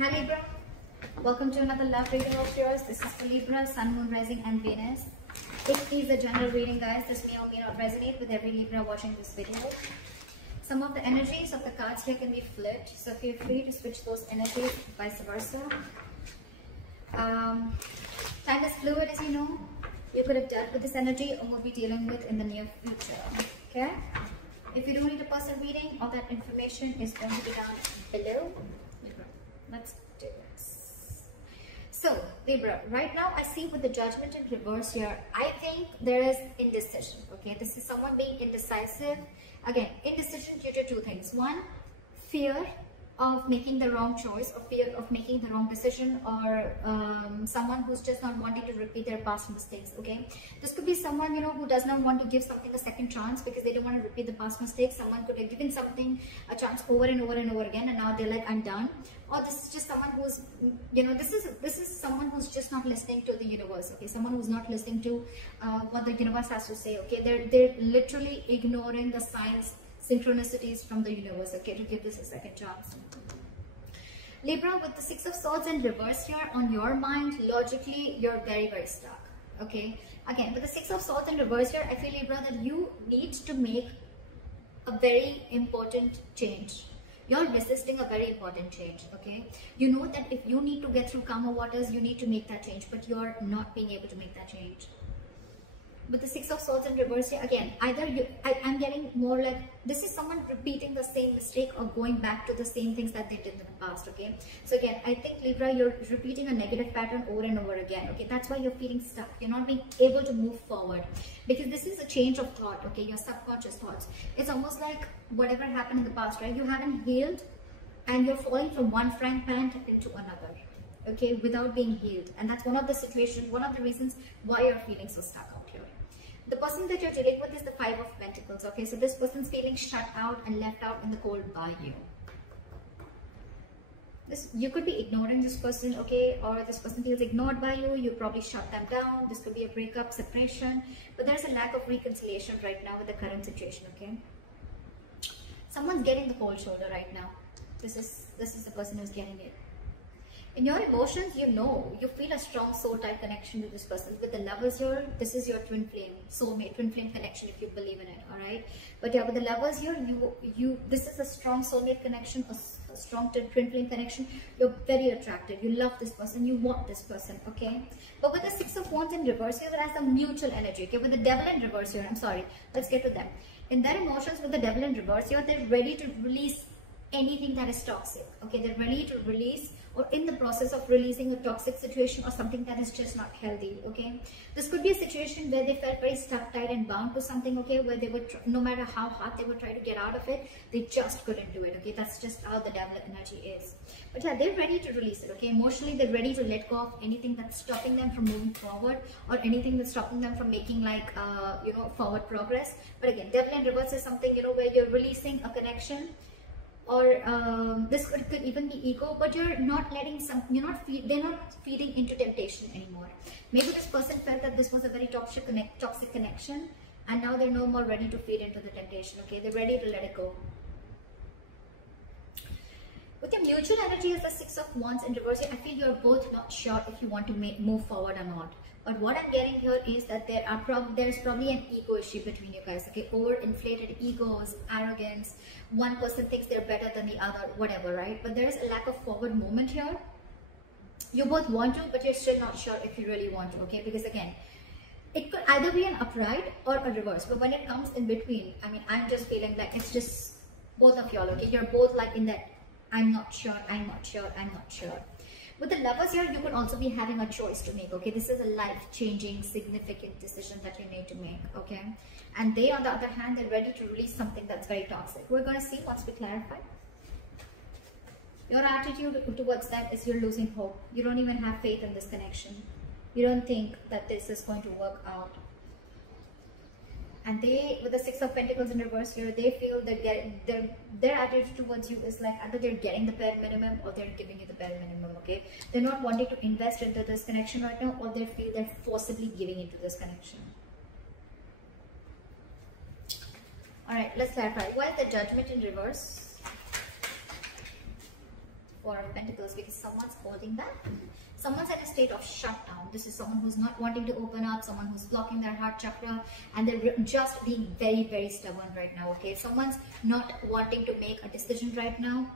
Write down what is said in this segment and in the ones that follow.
Hi Libra, welcome to another love reading of yours. This is for Libra, Sun, Moon, Rising and Venus. It is a general reading, guys. This may or may not resonate with every Libra watching this video. Some of the energies of the cards here can be flipped, so feel free to switch those energies, vice versa. Time is fluid, as you know. You could have dealt with this energy or will be dealing with in the near future. Okay? If you do need a personal reading, all that information is going to be down below. Let's do this. So, Libra, right now I see with the Judgment in reverse here, I think there is indecision. Okay, this is someone being indecisive. Again, indecision due to two things. One, fear of making the wrong choice, or fear of making the wrong decision, or someone who's just not wanting to repeat their past mistakes. Okay, this could be someone, you know, who does not want to give something a second chance because they don't want to repeat the past mistakes. Someone could have given something a chance over and over and over again, and now they're like, I'm done. Or this is just someone who's, you know, this is someone who's just not listening to the universe. Okay, someone who's not listening to what the universe has to say. Okay, they're literally ignoring the signs, synchronicities from the universe, okay, to give this a second chance. Libra, with the Six of Swords in reverse here, on your mind, logically, you're very, very stuck, okay? Again, with the Six of Swords in reverse here, I feel, Libra, that you need to make a very important change. You're resisting a very important change, okay? You know that if you need to get through calmer waters, you need to make that change, but you're not being able to make that change. With the Six of Swords in reverse here, again, either I'm getting more like this is someone repeating the same mistake or going back to the same things that they did in the past, okay? So again, I think, Libra, you're repeating a negative pattern over and over again, okay? That's why you're feeling stuck. You're not being able to move forward because this is a change of thought, okay? Your subconscious thoughts. It's almost like whatever happened in the past, right? You haven't healed and you're falling from one frying pan into another, okay? Without being healed. And that's one of the situations, one of the reasons why you're feeling so stuck out here. The person that you're dealing with is the Five of Pentacles, okay? So this person's feeling shut out and left out in the cold by you. You could be ignoring this person, okay? Or this person feels ignored by you. You probably shut them down. This could be a breakup, separation. But there's a lack of reconciliation right now with the current situation, okay? Someone's getting the cold shoulder right now. This is the person who's getting it. In your emotions, you know, you feel a strong soul type connection with this person. With the Lovers here, this is your twin flame, soulmate, twin flame connection if you believe in it, all right? But yeah, with the Lovers here, this is a strong soulmate connection, a strong twin flame connection. You're very attracted. You love this person. You want this person, okay? But with the Six of Wands in reverse here, there has a mutual energy, okay? With the Devil in reverse here, I'm sorry, let's get to them. In their emotions, with the Devil in reverse here, they're ready to release anything that is toxic, okay? They're ready to release or in the process of releasing a toxic situation or something that is just not healthy, okay? This could be a situation where they felt very stuck, tied and bound to something, okay? Where they would, no matter how hard they would try to get out of it, they just couldn't do it, okay? That's just how the Devil energy is. But yeah, they're ready to release it, okay? Emotionally, they're ready to let go of anything that's stopping them from moving forward or anything that's stopping them from making like, you know, forward progress. But again, Devil in reverse is something, you know, where you're releasing a connection, or this could even be ego, but you're not letting they're not feeding into temptation anymore. Maybe this person felt that this was a very toxic connection, and now they're no more ready to feed into the temptation, okay? They're ready to let it go. With your mutual energy as the Six of Wands in reverse, I feel you're both not sure if you want to move forward or not. But what I'm getting here is that there's probably an ego issue between you guys, okay? Overinflated egos, arrogance. One person thinks they're better than the other, whatever, right? But there's a lack of forward movement here. You both want to, but you're still not sure if you really want to, okay? Because again, it could either be an upright or a reverse. But when it comes in between, I mean, I'm just feeling like it's just both of y'all, okay? You're both like in that, I'm not sure, I'm not sure, I'm not sure. With the Lovers here, you could also be having a choice to make, okay? This is a life-changing, significant decision that you need to make, okay? And they, on the other hand, they're ready to release something that's very toxic. We're going to see once we clarify. Your attitude towards that is you're losing hope. You don't even have faith in this connection. You don't think that this is going to work out. And they, with the Six of Pentacles in reverse here, they feel that their attitude towards you is like either they're getting the bare minimum or they're giving you the bare minimum, okay? They're not wanting to invest into this connection right now, or they feel they're forcibly giving into this connection. Alright, let's clarify. Why is the Judgment in reverse? Four of Pentacles, because someone's holding back. Someone's at a state of shutdown. This is someone who's not wanting to open up, someone who's blocking their heart chakra, and they're just being very, very stubborn right now, okay? Someone's not wanting to make a decision right now.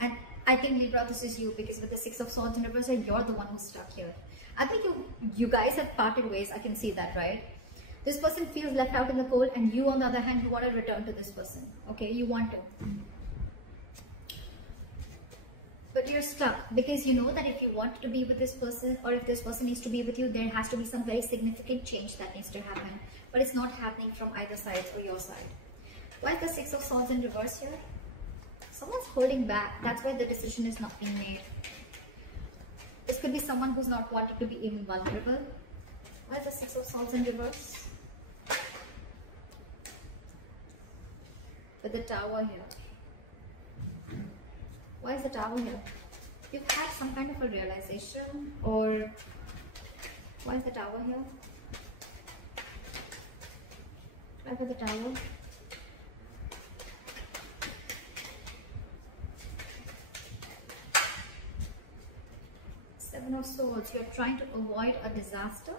And I think, Libra, this is you, because with the Six of Swords in reverse, you're the one who's stuck here. I think you guys have parted ways. I can see that, right? This person feels left out in the cold, and you, on the other hand, you want to return to this person, okay? You want to. But you're stuck, because you know that if you want to be with this person, or if this person needs to be with you, there has to be some very significant change that needs to happen. But it's not happening from either side or your side. Why is the Six of Swords in reverse here? Someone's holding back. That's why the decision is not being made. This could be someone who's not wanting to be even vulnerable. Why is the Six of Swords in reverse? With the Tower here. Why is the Tower here? You've had some kind of a realization, or why is the Tower here? Why for the Tower? Seven of Swords. You're trying to avoid a disaster.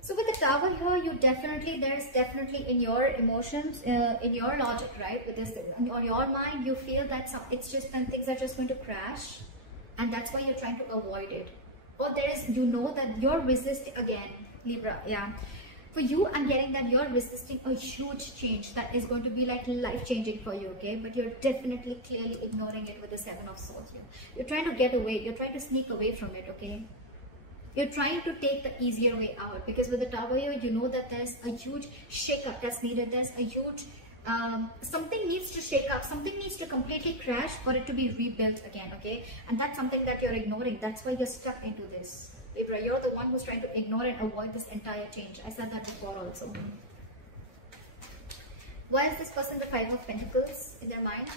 So with the Tower here, there's definitely in your emotions, in your logic, right? With this, on your mind, you feel that things are just going to crash, and that's why you're trying to avoid it. Or you know that you're resisting again, Libra. Yeah, for you, I'm getting that you're resisting a huge change that is going to be like life-changing for you, okay? But you're definitely clearly ignoring it with the Seven of Swords here. You're trying to get away. You're trying to sneak away from it, okay? You're trying to take the easier way out, because with the Tower here, you know that there's a huge shake-up that's needed. There's a huge, something needs to shake up. Something needs to completely crash for it to be rebuilt again, okay? And that's something that you're ignoring. That's why you're stuck into this. Libra, you're the one who's trying to ignore and avoid this entire change. I said that before also. Why is this person the Five of Pentacles in their mind?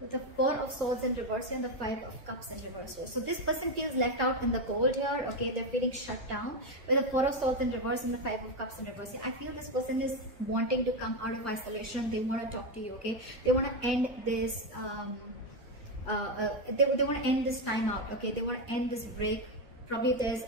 With the Four of Swords in reverse and the Five of Cups in reverse here. So this person feels left out in the cold here, okay? They're feeling shut down. With the Four of Swords in reverse and the Five of Cups in reverse here, I feel this person is wanting to come out of isolation. They want to talk to you, okay? They want to end this, they want to end this time out, okay? They want to end this break. Probably there's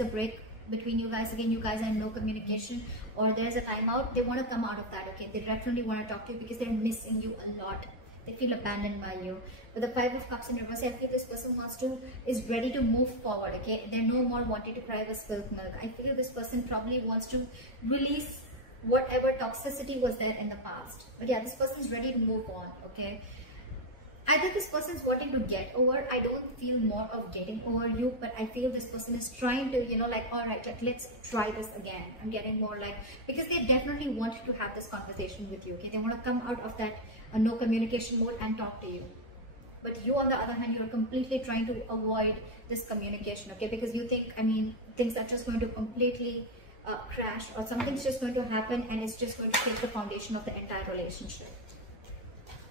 a break between you guys. Again, you guys are in no communication, or there's a timeout. They want to come out of that, okay? They definitely want to talk to you because they're missing you a lot. They feel abandoned by you. With the Five of Cups in reverse, I feel this person is ready to move forward, okay? They're no more wanting to cry with spilled milk. I feel this person probably wants to release whatever toxicity was there in the past. But yeah, this person is ready to move on, okay? Either this person is wanting to get over. I don't feel more of getting over you, but I feel this person is trying to, you know, like, all right, let's try this again. I'm getting more like, because they definitely want to have this conversation with you, okay? They want to come out of that no communication mode and talk to you. But you, on the other hand, you're completely trying to avoid this communication, okay? Because you think, I mean, things are just going to completely crash, or something's just going to happen and it's just going to take the foundation of the entire relationship.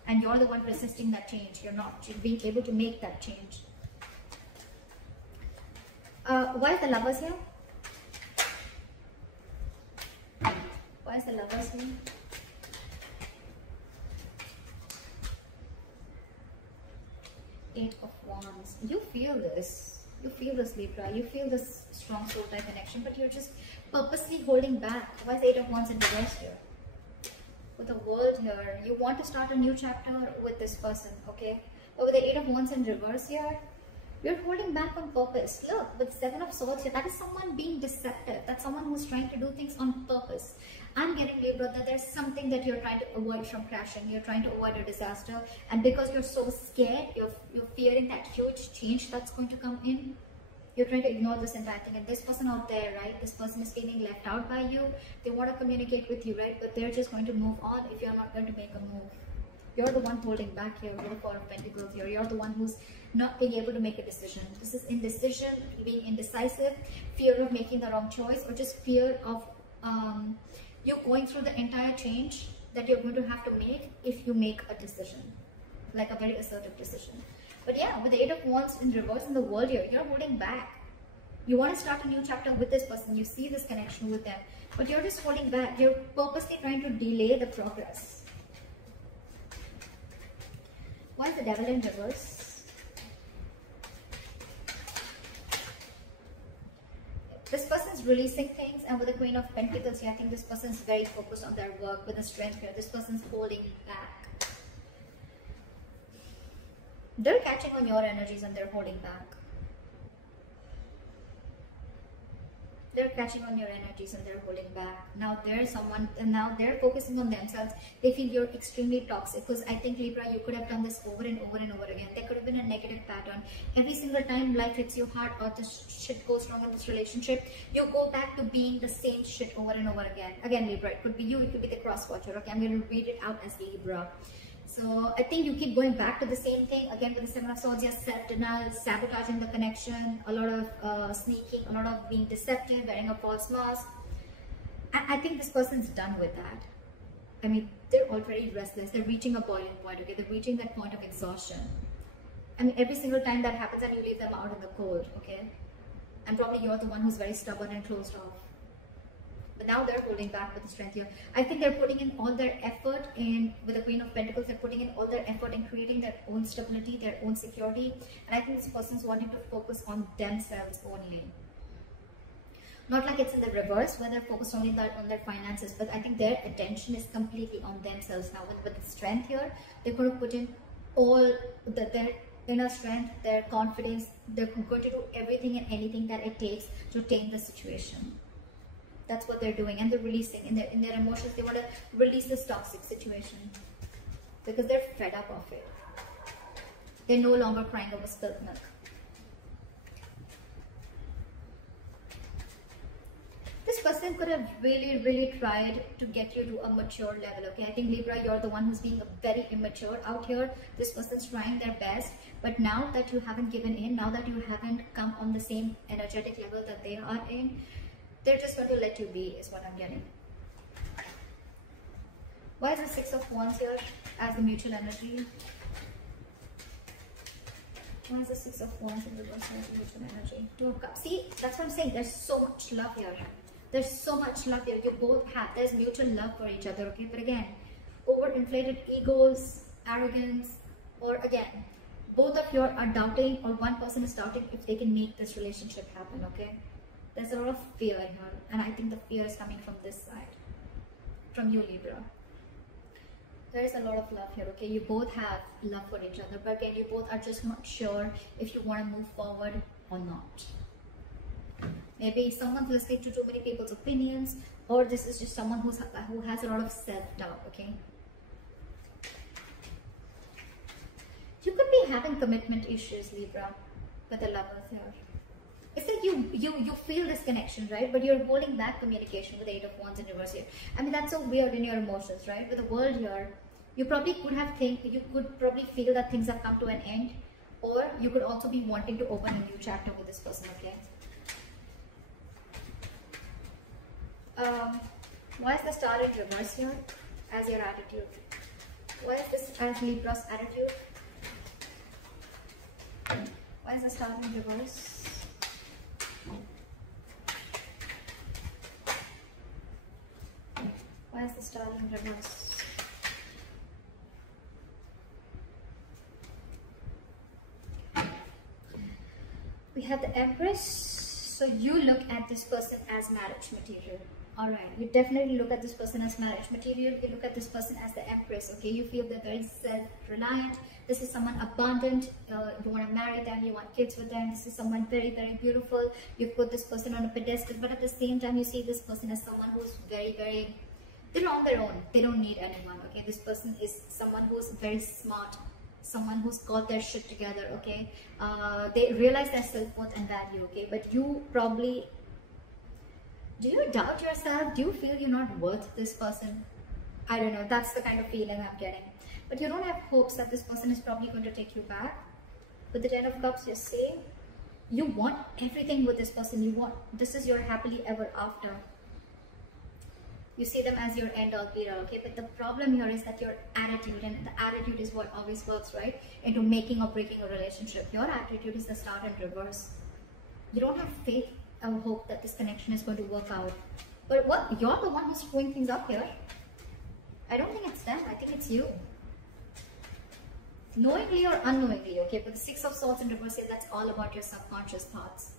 And you're the one resisting that change. You're not being able to make that change. Why is the Lovers here? Why is the Lovers here? Eight of Wands. You feel this. You feel this, Libra. You feel this strong soul type connection, but you're just purposely holding back. Why is the Eight of Wands in reverse here? With the World here, you want to start a new chapter with this person, okay? But with the Eight of Wands in reverse here, you're holding back on purpose. Look, with Seven of Swords here, that is someone being deceptive. That's someone who's trying to do things on purpose. I'm getting, Libra, that there's something that you're trying to avoid from crashing. You're trying to avoid a disaster. And because you're so scared, you're fearing that huge change that's going to come in. You're trying to ignore this entire thing. And this person out there, right? This person is feeling left out by you. They want to communicate with you, right? But they're just going to move on if you're not going to make a move. You're the one holding back here with the Four of Pentacles here. You're the one who's not being able to make a decision. This is indecision, being indecisive, fear of making the wrong choice, or just fear of you going through the entire change that you're going to have to make if you make a decision. Like a very assertive decision. But yeah, with the Eight of Wands in reverse in the World here, you're holding back. You want to start a new chapter with this person. You see this connection with them, but you're just holding back. You're purposely trying to delay the progress. Why is the devil in reverse? This person is releasing things, and with the Queen of Pentacles here, I think this person is very focused on their work with the strength here. This person's holding back. They're catching on your energies and they're holding back. They're catching on your energies and they're holding back. Now there's someone, and now they're focusing on themselves. They feel you're extremely toxic, because I think, Libra, you could have done this over and over and over again. There could have been a negative pattern. Every single time life hits you hard or this shit goes wrong in this relationship, you go back to being the same shit over and over again. Again, Libra, it could be you, it could be the cross watcher. Okay, I'm going to read it out as Libra. So I think you keep going back to the same thing. Again, with the Seven of Swords, yes, self-denial, sabotaging the connection, a lot of sneaking, a lot of being deceptive, wearing a false mask. I think this person's done with that. I mean, they're already restless. They're reaching a boiling point, okay? They're reaching that point of exhaustion. I mean, every single time that happens and you leave them out in the cold, okay? And probably you're the one who's very stubborn and closed off. But now they're holding back with the strength here. I think they're putting in all their effort in, with the Queen of Pentacles, they're putting in all their effort in creating their own stability, their own security. And I think this person's wanting to focus on themselves only. Not like it's in the reverse, where they're focused only on their finances, but I think their attention is completely on themselves now. With the strength here, they're going to put in all their inner strength, their confidence. They're going to do everything and anything that it takes to tame the situation. That's what they're doing, and they're releasing in their emotions. They want to release this toxic situation because they're fed up of it. They're no longer crying over spilt milk. This person could have really tried to get you to a mature level, okay? I think, Libra, you're the one who's being very immature out here. This person's trying their best, but now that you haven't given in, now that you haven't come on the same energetic level that they are in, they're just going to let you be, is what I'm getting. Why is the Six of Wands here as the mutual energy? Why is the Six of Wands in reverse as the mutual energy? Two of Cups. See, that's what I'm saying. There's so much love here. There's so much love here. You both have, there's mutual love for each other, okay? But again, overinflated egos, arrogance, or again, both of you are doubting, or one person is doubting if they can make this relationship happen, okay? There's a lot of fear here, and I think the fear is coming from this side, from you, Libra. There is a lot of love here, okay? You both have love for each other, but again, you both are just not sure if you want to move forward or not. Maybe someone's listening to too many people's opinions, or this is just someone who has a lot of self-doubt, okay? You could be having commitment issues, Libra, with the Lovers here. It's like you feel this connection, right? But you're holding back communication with the Eight of Wands in reverse here. I mean, that's so weird in your emotions, right? With the World here, you probably could probably feel that things have come to an end, or you could also be wanting to open a new chapter with this person, okay? Why is the Star in reverse here as your attitude? Why is this as Libra's attitude? Why is the Star in reverse? Why is the Star in reverse? We have the Empress. So you look at this person as marriage material. Alright, you definitely look at this person as marriage material. You look at this person as the Empress, okay? You feel they're very self-reliant. This is someone abundant. You want to marry them, you want kids with them. This is someone very beautiful. You put this person on a pedestal, but at the same time you see this person as someone who's very, they're on their own. They don't need anyone, okay? This person is someone who's very smart, someone who's got their shit together, okay? They realize their self-worth and value, okay? But you probably, do you doubt yourself? Do you feel you're not worth this person? I don't know. That's the kind of feeling I'm getting. But you don't have hopes that this person is probably going to take you back. With the Ten of Cups, you see, you want everything with this person. You want, this is your happily ever after. You see them as your end all be all, okay? But the problem here is that your attitude, and the attitude is what always works, right? Into making or breaking a relationship. Your attitude is the Star in reverse. You don't have faith or hope that this connection is going to work out. But what, you're the one who's screwing things up here. I don't think it's them, I think it's you. Knowingly or unknowingly, okay? But the Six of Swords in reverse here, that's all about your subconscious thoughts.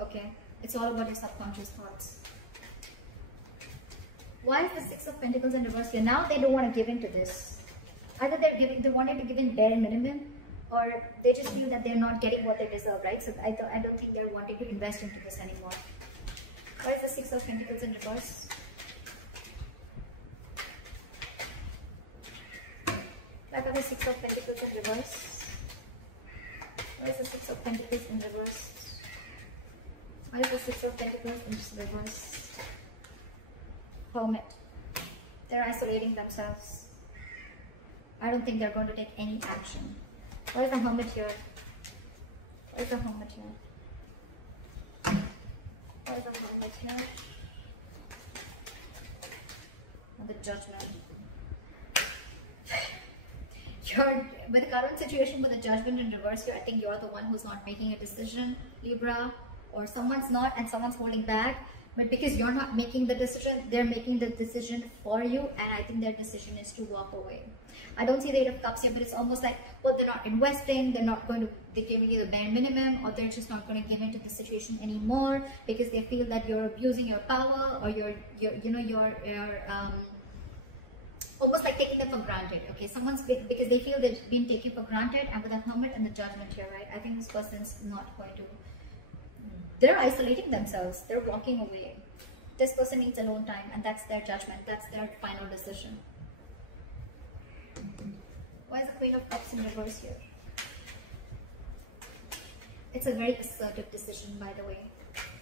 Okay? It's all about your subconscious thoughts. Why is the Six of Pentacles in reverse here? Now they don't want to give in to this. Either they wanted to give in bare minimum, or they just feel that they're not getting what they deserve, right? So I don't think they're wanting to invest into this anymore. Why is the Six of Pentacles in reverse? Back of the Six of Pentacles in reverse. Why is the Six of Pentacles in reverse? Why is the Six of Pentacles in reverse? Hermit. They're isolating themselves. I don't think they're going to take any action. Why is the Hermit here? Why is the Hermit here? Why is the Hermit here? And the Judgment. With the current situation, with the Judgment in reverse here, I think you're the one who's not making a decision, Libra, or someone's not and someone's holding back. But because you're not making the decision, they're making the decision for you, and I think their decision is to walk away. I don't see the Eight of Cups here, but it's almost like, well, they're not investing, they're giving you the bare minimum, or they're just not going to give into the situation anymore because they feel that you're abusing your power, or you're almost like taking them for granted. Okay, because they feel they've been taken for granted, and with the Hermit and the Judgment here, right? I think this person's not going to. They're isolating themselves. They're walking away. This person needs alone time, and that's their judgment. That's their final decision. Why is the Queen of Cups in reverse here? It's a very assertive decision, by the way.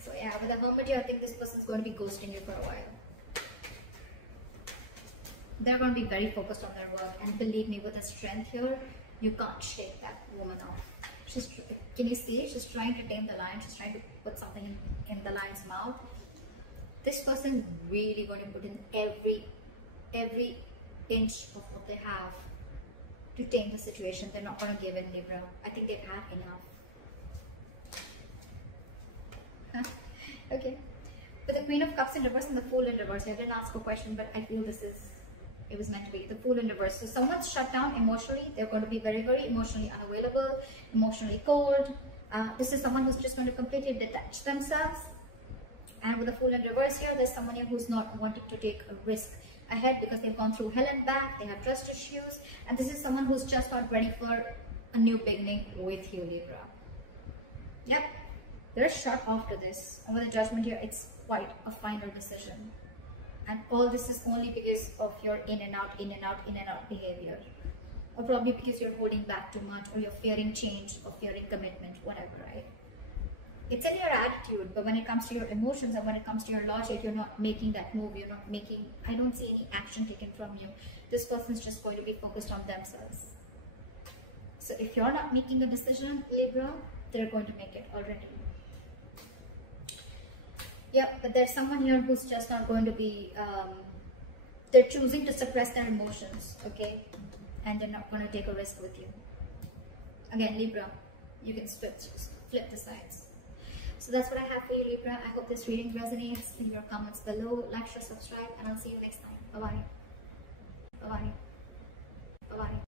So yeah, with the Hermit here, I think this person's going to be ghosting you for a while. They're going to be very focused on their work, and believe me, with the strength here, you can't shake that woman off. Can you see? She's trying to tame the lion. She's trying to put something in the lion's mouth. This person is really going to put in every inch of what they have to tame the situation. They're not going to give in, Libra. I think they've had enough. Huh? Okay. But the Queen of Cups in reverse and the Fool in reverse. I didn't ask a question, but I feel it was meant to be. The Fool in reverse. So someone's shut down emotionally. They're going to be very, very emotionally unavailable, emotionally cold. This is someone who's just going to completely detach themselves. And with the Fool in reverse here, there's someone here who's not wanting to take a risk ahead because they've gone through hell and back. They have trust issues. And this is someone who's just not ready for a new beginning with you, Libra. Yep. They're shut after this. And with the Judgment here, it's quite a final decision. And all this is only because of your in and out behavior. Or probably because you're holding back too much, or you're fearing change, or fearing commitment, whatever, right? It's in your attitude, but when it comes to your emotions and when it comes to your logic, you're not making that move. I don't see any action taken from you. This person's just going to be focused on themselves. So if you're not making a decision, Libra, they're going to make it already. Yeah, but there's someone here who's just not going to be, they're choosing to suppress their emotions, okay? And they're not going to take a risk with you. Again, Libra, you can flip the sides. So that's what I have for you, Libra. I hope this reading resonates. Leave your comments below, like, share, subscribe, and I'll see you next time. Bye-bye. Bye-bye. Bye-bye.